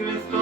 Cristo.